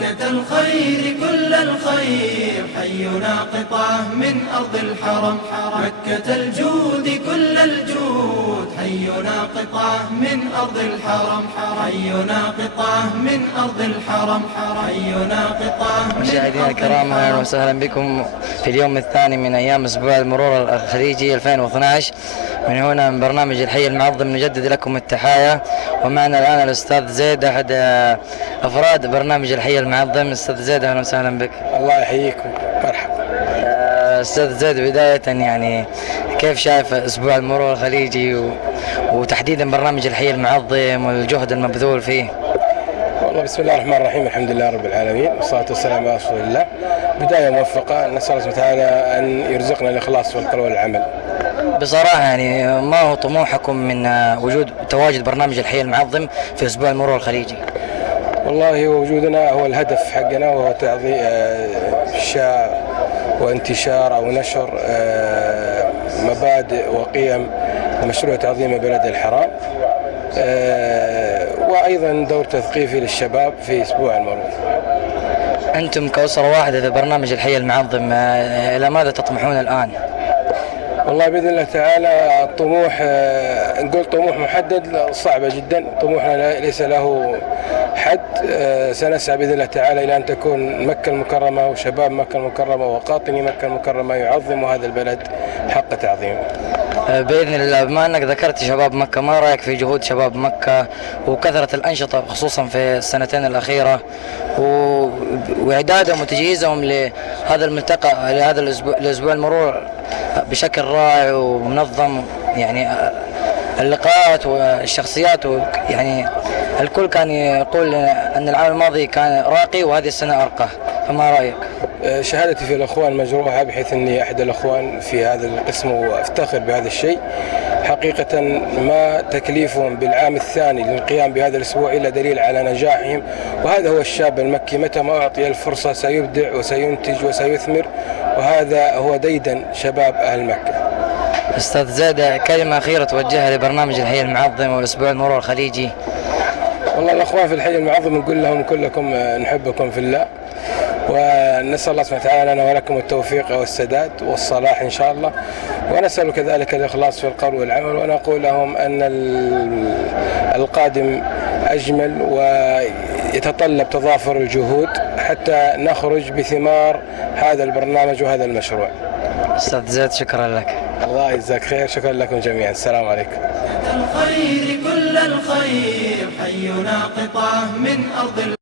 مكة الخير كل الخير، حينا قطعة من أرض الحرم. مكة الجود كل الجود، حينا قطعة من أرض الحرم. حينا قطعة من أرض الحرم. حينا قطعة. مشاهدينا الكرام، اهلا وسهلا بكم في اليوم الثاني من ايام اسبوع المرور الخليجي 2012. من هنا من برنامج الحي المعظم نجدد لكم التحايا، ومعنا الان الاستاذ زيد احد افراد برنامج الحي المعظم. استاذ زيد اهلا وسهلا بك. الله يحييكم، مرحبا. استاذ زيد، بداية يعني كيف شايف اسبوع المرور الخليجي وتحديدا برنامج الحي المعظم والجهد المبذول فيه؟ والله بسم الله الرحمن الرحيم، الحمد لله رب العالمين، والصلاة والسلام على رسول الله. بداية موفقة، نسأل الله سبحانه وتعالى أن يرزقنا الإخلاص والقول والعمل. بصراحة يعني ما هو طموحكم من وجود تواجد برنامج الحي المعظم في اسبوع المرور الخليجي؟ والله وجودنا هو الهدف حقنا، وهو تعظيم إفشاء وانتشار أو نشر مبادئ وقيم مشروع تعظيم بلد الحرام، وأيضا دور تثقيفي للشباب في أسبوع المرور. أنتم كأسرة واحدة في برنامج الحي المعظم، إلى ماذا تطمحون الآن؟ والله بإذن الله تعالى الطموح، نقول طموح محدد صعبة جدا، طموحنا ليس له حد. سنسعى بإذن الله تعالى إلى أن تكون مكة المكرمة وشباب مكة المكرمة وقاطني مكة المكرمة يعظموا هذا البلد حق تعظيمه بإذن الله. بما أنك ذكرت شباب مكة، ما رأيك في جهود شباب مكة وكثرة الأنشطة خصوصا في السنتين الأخيرة وإعدادهم وتجهيزهم لهذا الملتقى، لهذا الأسبوع المرور بشكل رائع ومنظم؟ يعني اللقاءات والشخصيات، يعني الكل كان يقول أن العام الماضي كان راقي وهذه السنة أرقى، فما رأيك؟ شهادتي في الأخوان مجروحة، بحيث أني أحد الأخوان في هذا القسم وأفتخر بهذا الشيء. حقيقة ما تكليفهم بالعام الثاني للقيام بهذا الأسبوع إلا دليل على نجاحهم، وهذا هو الشاب المكي، متى ما أعطي الفرصة سيبدع وسينتج وسيثمر، وهذا هو ديدن شباب أهل مكة. أستاذ زيد، كلمة أخيرة توجهها لبرنامج الحي المعظم وأسبوع المرور الخليجي. والله الأخوان في الحي المعظم نقول لهم كلكم نحبكم في الله، ونسأل الله سبحانه وتعالى لنا ولكم التوفيق والسداد والصلاح إن شاء الله، ونسأل كذلك الإخلاص في القول والعمل، ونقول لهم أن القادم أجمل ويتطلب تضافر الجهود حتى نخرج بثمار هذا البرنامج وهذا المشروع. أستاذ زيد، شكرا لك. الله يجزاك خير، شكرا لكم جميعا، السلام عليكم. الخير كل الخير، حينا قطعة من أرض